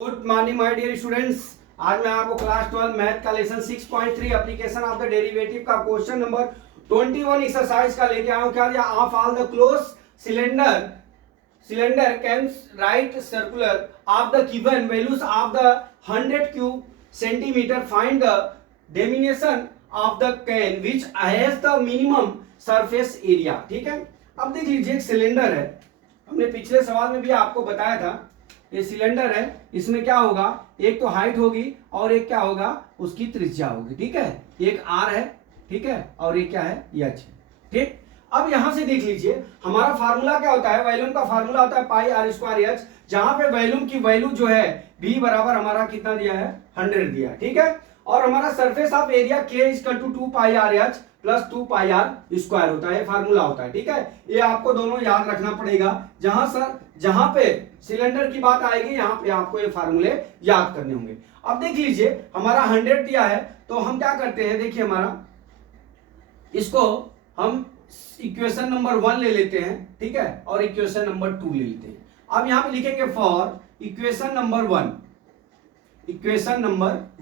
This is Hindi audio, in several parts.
Good morning my dear students. आज मैं आपको क्लास 12 मैथ का lesson 6.3 application of the derivative का क्वेश्चन नंबर 21 एक्सरसाइज का लेके आया हूं। क्या दिया? Of all the close cylinder can right circular of the given values of the 100 cube centimetre find the dimension of the can which has the minimum surface area. ठीक है, अब देख लीजिए, एक सिलेंडर है। हमने पिछले सवाल में भी आपको बताया था, ये सिलेंडर है, इसमें क्या होगा, एक तो हाइट होगी और एक क्या होगा, उसकी त्रिज्या होगी। ठीक है, एक आर है, ठीक है, और एक क्या है, एच। ठीक, अब यहां से देख लीजिए, हमारा फार्मूला क्या होता है, वॉल्यूम का फार्मूला होता है पाई आर स्क्वायर एच, जहां पे वॉल्यूम की वैल्यू जो है v बराबर हमारा कितना दिया है, 100 दिया है। ठीक है, और हमारा surface of area k equal to 2 pi R H plus 2 pi R square होता है, फार्मूला होता है। ठीक है, ये आपको दोनों याद रखना पड़ेगा। जहां पे सिलेंडर की बात आएगी, यहां पे आपको ये फार्मूले याद करने होंगे। अब देख लीजिए, हमारा 100 दिया है, तो हम क्या करते हैं, देखिए हमारा इसको हम इक्वेशन नंबर 1 ले लेते हैं, ठीक है, और इक्वेशन नंबर 2 ले लेते हैं। अब यहां पे लिखेंगे फॉर इक्वेशन नंबर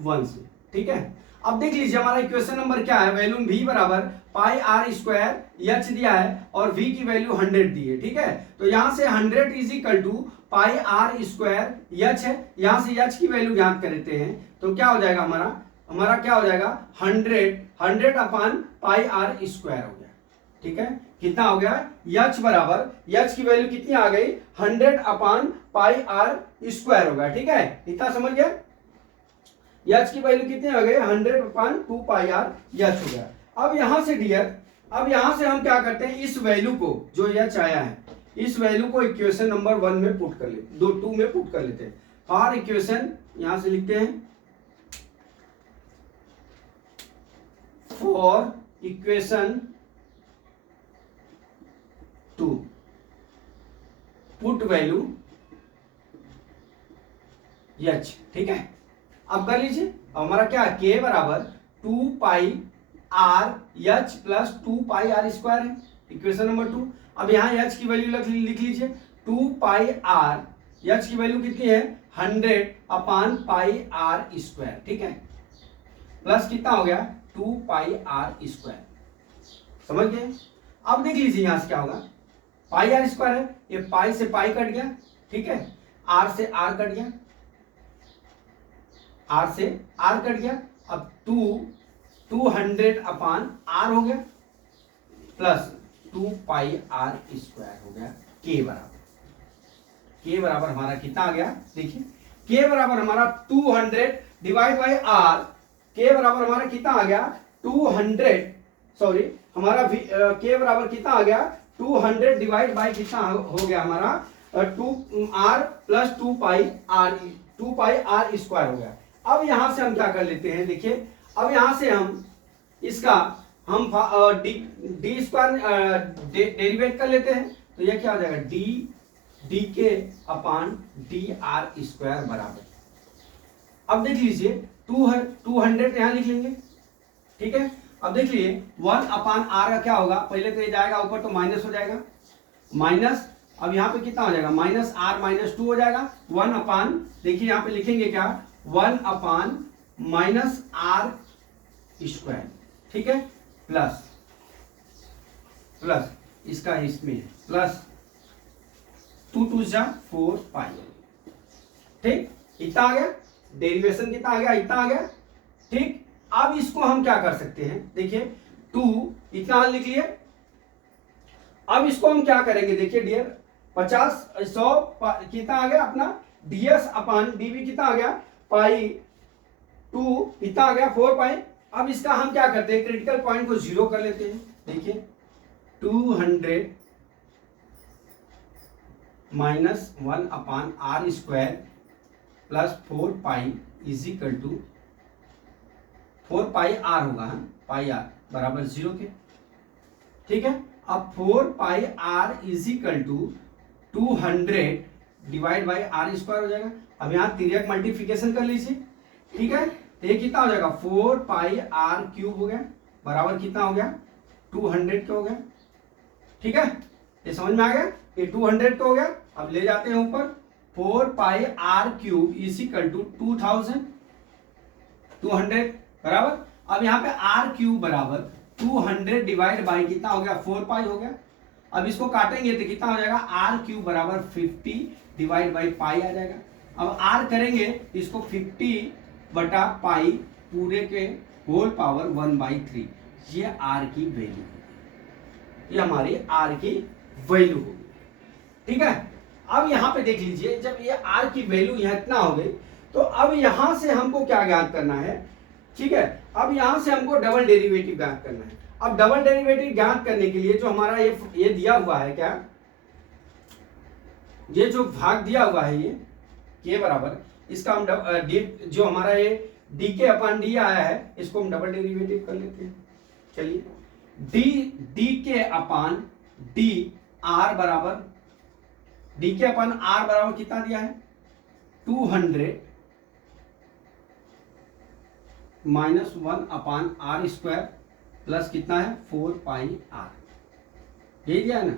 1 से। ठीक है, अब देख लीजिए, हमारा इक्वेशन नंबर क्या है, वैल्यूम v बराबर पाई आर स्क्वायर एच दिया है और v की वैल्यू 100 दी है। ठीक है, तो यहां से 100 is equal to pi R square H है, यहां से एच की वैल्यू ज्ञात करते हैं, तो क्या हो जाएगा, हमारा क्या हो जाएगा, 100 अपान पाई आर स्क्वायर हो गया। ठीक है, कितना हो गया, एच बराबर, एच की वैल्यू कितनी आ गई, 100 अपान पाई आर स्क्वायर हो गया। ठीक है, इतना समझ गया, एच की वैल्यू कितनी आ गई, 100 अपान 2 पाई आर एच हो गया। अब यहां से डियर, अब यहां से हम क्या करते हैं, इस वैल्यू को जो एच आया है, इस वैल्यू को इक्वेशन नंबर 1 में पुट कर लेते, 2 में पुट कर लेते हैं। फॉर इक्वेशन, यहां से लिखते हैं for equation 2 put value H. ठीक है, अब कर लीजिए, हमारा क्या है, k बराबर 2 pi R H plus 2 pi R square है, इक्वेशन नंबर 2। अब यहां एच की वैल्यू लिख लीजिए, 2 पाई आर, एच की वैल्यू कितनी है, 100 अपान पाई आर स्क्वायर। ठीक है, प्लस कितना हो गया, 2 पाई आर स्क्वायर। समझ गए? अब देख लीजिए, यहां से क्या होगा, पाई आर स्क्वायर है, ये पाई से पाई कट गया, ठीक है, आर से आर कट गया, आर से आर कट गया। अब 200 अपान आर हो गया प्लस 2 पाई आर स्क्वायर हो गया, के बराबर हमारा कितना आ गया, देखिए के बराबर हमारा 200 डिवाइड बाई आर, के बराबर हमारा कितना आ गया, 200, सॉरी हमारा के बराबर कितना आ गया, 200 डिवाइड बाई कितना हो गया हमारा, 2 R plus 2 pi R square हो गया। अब यहां से हम क्या कर लेते हैं, देखिए, अब यहां से हम इसका हम डी स्क्वायर डेरिवेट कर लेते हैं, तो यह क्या हो जाएगा, डी के अपान डी आर स्क्वायर बराबर, अब देख लीजिए 200 यहां लिख लेंगे। ठीक है, अब देख लीजिए 1 अपान आर का क्या होगा, पहले तो ये जाएगा ऊपर तो माइनस हो जाएगा, माइनस, अब यहां पे कितना हो जाएगा, माइनस आर माइनस 2 हो जाएगा, 1 अपान, देखिए यहां पे लिखेंगे क्या, 1 अपान माइनस आर स्क्वायर। ठीक है, प्लस इसका इसमें प्लस 2 2 जा 4 पाई। ठीक, इतना आ गया, डेरिवेशन कितना आ गया, इतना आ गया। ठीक, अब इसको हम क्या कर सकते हैं, देखिए 2 इतना लिख लिए। अब इसको हम क्या करेंगे, देखिए डियर, 100 कितना आ गया अपना, ds अपान dv कितना आ गया, पाई 2 इतना आ गया 4 पाई। अब इसका हम क्या करते हैं, क्रिटिकल पॉइंट को 0 कर लेते हैं। देखिए 200 minus 1 upon R square plus 4 pi is equal to 4 pi R होगा, पाई आर बराबर 0 के। ठीक है, अब 4 pi R is equal to 200 divide by R square हो जाएगा। अब यहां तिर्यक मल्टीप्लिकेशन कर लीजिए। ठीक है, तो ये कितना हो जाएगा, 4 पाई आर क्यूब हो गया, बराबर कितना हो गया, 200 का हो गया। ठीक है, ये समझ में आ गया, ये 200 का हो गया। अब ले जाते हैं ऊपर, 4 pi R cube is equal to 200 बराबर। अब यहाँ पे आर क्यूब बराबर 200 डिवाइड बाई कितना हो गया 4 पाई हो गया। अब इसको काटेंगे तो कितना हो जाएगा आर क्यूब बराबर 50 डिवाइड बाई पाई आ जाएगा। अब आर करेंगे इसको 50 बटा पाई पूरे के होल पावर 1/3, ये आर की वैल्यू होगी, ये हमारी आर की वैल्यू होगी। ठीक है, अब यहां पे देख लीजिए जब ये आर की वैल्यू यहां इतना हो गई तो अब यहां से हमको क्या ज्ञात करना है। ठीक है, अब यहां से हमको डबल डेरिवेटिव ज्ञात करना है। अब डबल डेरिवेटिव ज्ञात करने के लिए जो हमारा ये दिया हुआ है क्या, ये जो भाग दिया हुआ है ये के बराबर, इसका हम जो हमारा ये डी के अपॉन डी आया है इसको हम डबल डेरिवेटिव कर लेते हैं। चलिए D K upon D R बराबर, डी के अपॉन आर बराबर कितना दिया है 200 minus 1 upon R square plus कितना है 4 पाई आर, यही दिया है ना,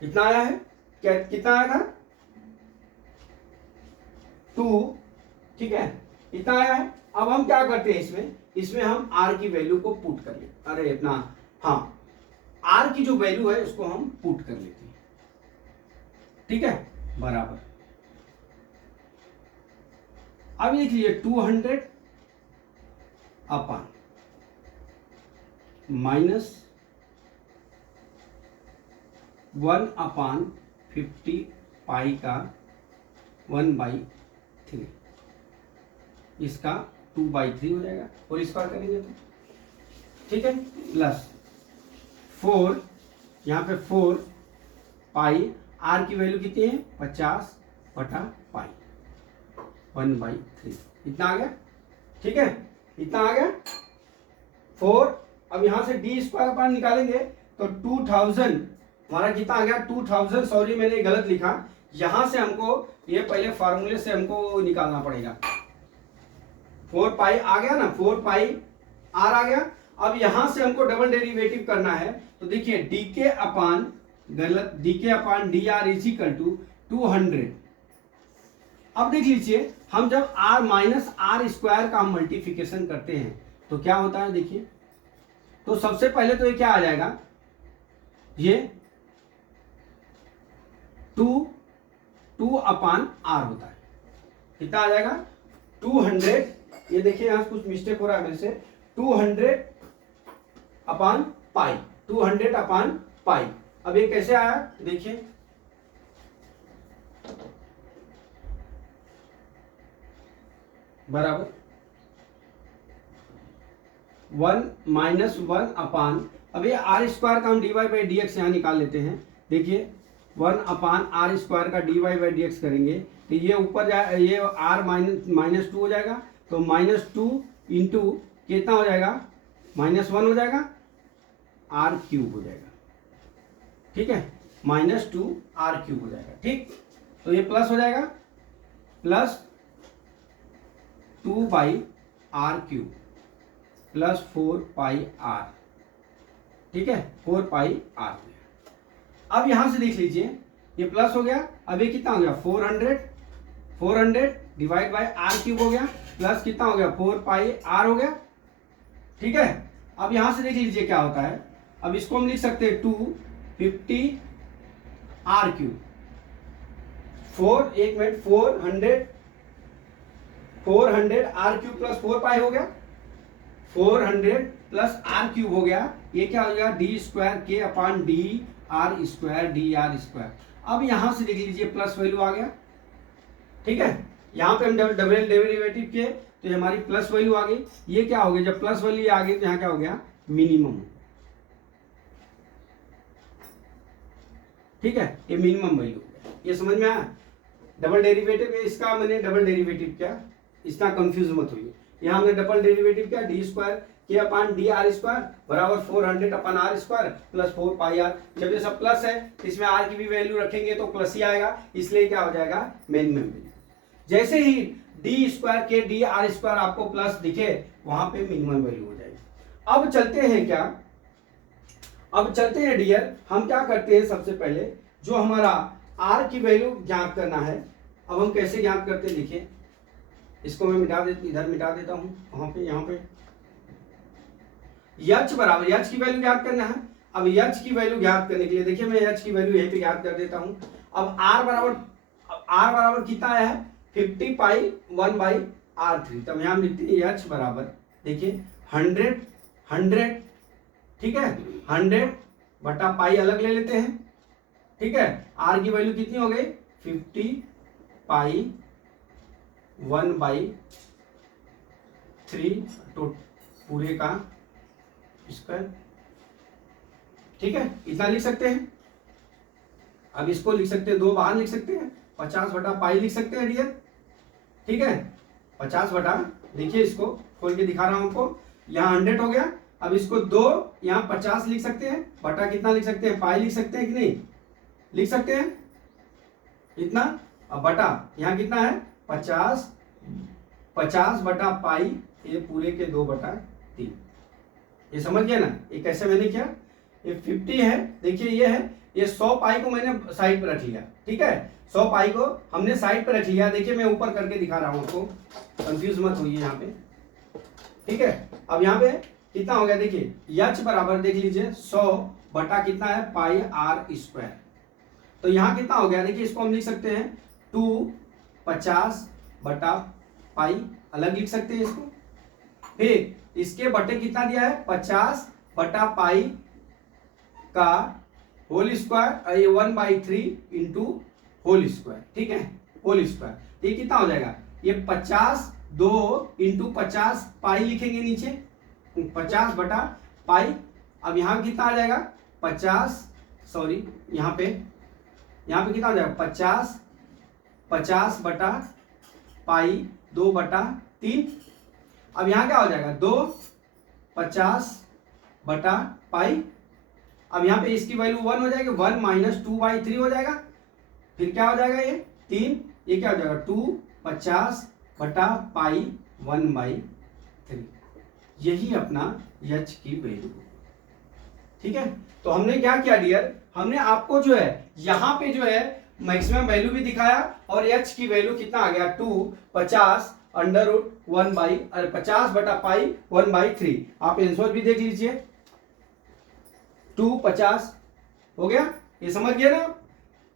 कितना आया है, क्या कितना आया था 2, ठीक है इतना आया है। अब हम क्या करते हैं इसमें हम आर की वैल्यू को पुट कर लेते, अरे इतना हाँ आर की जो वैल्यू है उसको हम पुट कर लेते हैं। ठीक है बराबर, अब लिख लीजिए 200 अपॉन माइनस 1 अपॉन 50 पाई का 1/3, इसका 2/3 हो जाएगा और इस पर करेंगे तो ठीक है, प्लस 4 यहाँ पे 4 पाई आर की वैल्यू कितनी है 50 बटा पाई 1/3, इतना आ गया। ठीक है इतना आ गया 4। अब यहां से डी स्क्वायर अपॉन निकालेंगे तो 2000 हमारा कितना आ गया 2000, सॉरी मैंने गलत लिखा, यहां से हमको ये पहले फार्मूले से हमको निकालना पड़ेगा। 4 पाई आ गया ना, 4 पाई आर आ गया। अब यहां से हमको डबल डेरिवेटिव करना है तो देखिए डी के अपॉन गलत, D K upon D R is equal to 200। अब देख लीजिए हम जब आर माइनस आर स्क्वायर का हम मल्टीप्लिकेशन करते हैं तो क्या होता है, देखिए तो सबसे पहले तो ये क्या आ जाएगा, ये 2 अपॉन आर होता है, कितना आ जाएगा 200, ये देखिए यहां कुछ मिस्टेक हो रहा है मेरे से, 200 अपॉन पाई, 200 अपॉन पाई। अब ये कैसे आया देखिए, बराबर 1 माइनस 1 अपॉन, अब ये आर स्क्वायर का हम D Y by D X यहाँ निकाल लेते हैं। देखिए 1 अपॉन आर स्क्वायर का D Y by D X करेंगे तो ये ऊपर जाए, ये आर -2 हो जाएगा तो -2 इंटू कितना हो जाएगा -1 हो जाएगा, आर क्यूब हो जाएगा। ठीक है -2 आर क्यूब हो जाएगा। ठीक तो ये प्लस हो जाएगा, plus 2 by R cube plus 4 pi R, ठीक है 4 पाई आर। अब यहां से देख लीजिए ये प्लस हो गया, अब ये कितना हो गया 400 डिवाइड बाय आर क्यूब हो गया, प्लस कितना हो गया 4 पाई आर हो गया। ठीक है अब यहां से देख लीजिए क्या होता है, अब इसको हम लिख सकते हैं 250 R cube, 400 R cube plus 4 pi हो गया, 400 प्लस आर क्यूब हो गया, ये क्या हो गया डी स्क्वायर के upon D R square D R square. अब यहां से देख लीजिए प्लस वैल्यू आ गया। ठीक है यहां पे हम डबल डेरिवेटिव किए तो ये हमारी प्लस वैल्यू आ गई। ये क्या हो गया, जब प्लस वैल्यू आ गई तो यहाँ क्या हो गया मिनिमम। ठीक है ये मिनिमम वैल्यू हो गया, ये समझ में आया। डबल डेरिवेटिव इसका मैंने डबल डेरिवेटिव किया, इतना कंफ्यूज मत होइए। यहाँ हमने डबल डेरिवेटिव किया डी स्क्वायर के अपॉन डी आर स्क्वायर बराबर 400 upon R square plus 4 pi R. जब ये सब प्लस है इसमें आर की भी वैल्यू रखेंगे तो प्लस ही आएगा, इसलिए क्या हो जाएगा मिनिमम वैल्यू। जैसे ही डी स्क्वायर के डी आर स्क्वायर आपको प्लस दिखे वहां पे मिनिमम वैल्यू हो जाएगी। अब चलते हैं क्या, अब चलते हैं डियर, हम क्या करते हैं सबसे पहले जो हमारा आर की वैल्यू ज्ञात करना है। अब हम कैसे ज्ञात करते हैं, देखिए इसको मैं इधर मिटा देता हूँ, वहां पे यहाँ पे एच बराबर, एच की वैल्यू ज्ञात करना है। अब एच की वैल्यू ज्ञात करने के लिए देखिए मैं एच की वैल्यू यहीं पे ज्ञात कर देता हूँ। अब आर बराबर कितना आया है 50 पाई 1/r3। तब यहाँ लिखते हैं एच बराबर देखिए 100, ठीक है 100 बटा पाई अलग ले लेते हैं, ठीक है। आर की वैल्यू कितनी हो गई 50 पाई 1/3 तो पूरे का स्क्वायर, ठीक है, इतना लिख सकते हैं। अब इसको लिख सकते हैं, दो बाहर लिख सकते हैं, 50 बटा पाई लिख सकते हैं डियर, ठीक है 50 बटा, देखिए इसको खोल के दिखा रहा हूं आपको, यहाँ 100 हो गया। अब इसको दो यहाँ 50 लिख सकते हैं, बटा कितना लिख सकते हैं पाई लिख सकते हैं कि नहीं लिख सकते हैं इतना। अब बटा यहाँ कितना है 50 बटा पाई, ये पूरे के 2/3। ये समझ गया ना, ये कैसे मैंने किया, ये 50 है, देखिए ये है, ये 100 पाई को मैंने साइड पर रख लिया, ठीक है 100 पाई को हमने साइड पर रख लिया। देखिए मैं ऊपर करके दिखा रहा हूं आपको, कंफ्यूज मत होइए यहाँ पे, ठीक है। अब यहाँ पे कितना हो गया देखिए एच बराबर देख लीजिए 100 बटा कितना है पाई r²। तो यहाँ कितना हो गया देखिए, इसको हम लिख सकते हैं 250 बटा पाई, अलग लिख सकते हैं इसको। फिर इसके बटे कितना दिया है 50 बटा पाई का होल स्क्वायर, ये 1/3 इंटू होल स्क्वायर, ठीक है होल स्क्वायर। ये कितना हो जाएगा, ये 50 2 इंटू 50 पाई लिखेंगे नीचे 50 बटा पाई। अब यहाँ कितना आ जाएगा 50, सॉरी यहाँ पे कितना हो जाएगा 50 बटा पाई 2/3। अब यहाँ क्या हो जाएगा 250 बटा पाई। अब यहाँ पे इसकी वैल्यू 1 हो जाएगी, 1 माइनस 2/3 हो जाएगा। फिर क्या हो जाएगा ये 3, ये क्या हो जाएगा 250 बटा पाई 1/3। यही अपना एच की वैल्यू, ठीक है। तो हमने क्या किया डियर, हमने आपको जो है यहाँ पे जो है मैक्सिमम वैल्यू भी दिखाया और एच की वैल्यू कितना आ गया 250 50 बटा पाई 1/3। आप आंसर भी देख लीजिए 250 हो गया, ये समझ गए ना।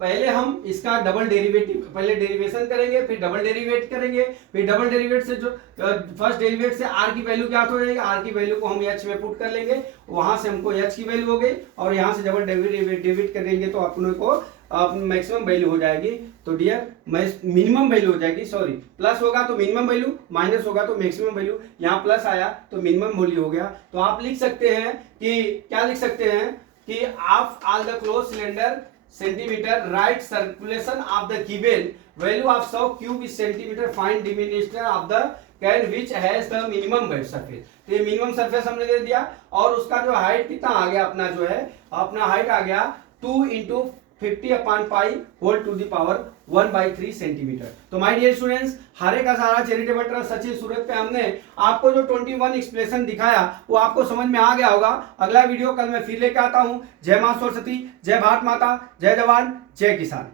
पहले हम इसका डबल डेरिवेटिव, पहले डेरिवेशन करेंगे, फिर डबल डेरिवेट करेंगे, फिर डबल डेरिवेट से जो फर्स्ट डेरिवेट से आर की वैल्यू ज्ञात हो जाएगी, आर की वैल्यू को हम एच में पुट कर लेंगे, वहां से हमको एच की वैल्यू हो गई और यहाँ से डबल डेरिवेट करेंगे तो अपने को मैक्सिमम वैल्यू हो जाएगी। तो डियर मिनिमम वैल्यू हो जाएगी, सॉरी प्लस होगा तो मिनिमम वैल्यू, माइनस होगा तो मैक्सिमम वैल्यू। यहाँ प्लस आया तो मिनिमम वैल्यू हो गया। तो आप लिख सकते हैं कि क्या लिख सकते हैं कि of all the close cylinder centimetre right circulation of the given value of 100 cube is centimetre, find diameter of the can which has the minimum weight surface. तो ये मिनिमम सरफेस हमने दे दिया और उसका जो हाइट कितना आ गया, अपना जो है अपना हाइट आ गया 2 इंटू 50/पाई whole to the power 1/3 centimetre. तो माय डियर स्टूडेंट्स, हरे का सहारा चैरिटेबल ट्रस्ट सचिन सूरत पे हमने आपको जो 21 एक्सप्रेशन दिखाया वो आपको समझ में आ गया होगा। अगला वीडियो कल मैं फिर लेके आता हूं। जय मां सरस्वती, जय भारत माता, जय जवान, जय किसान।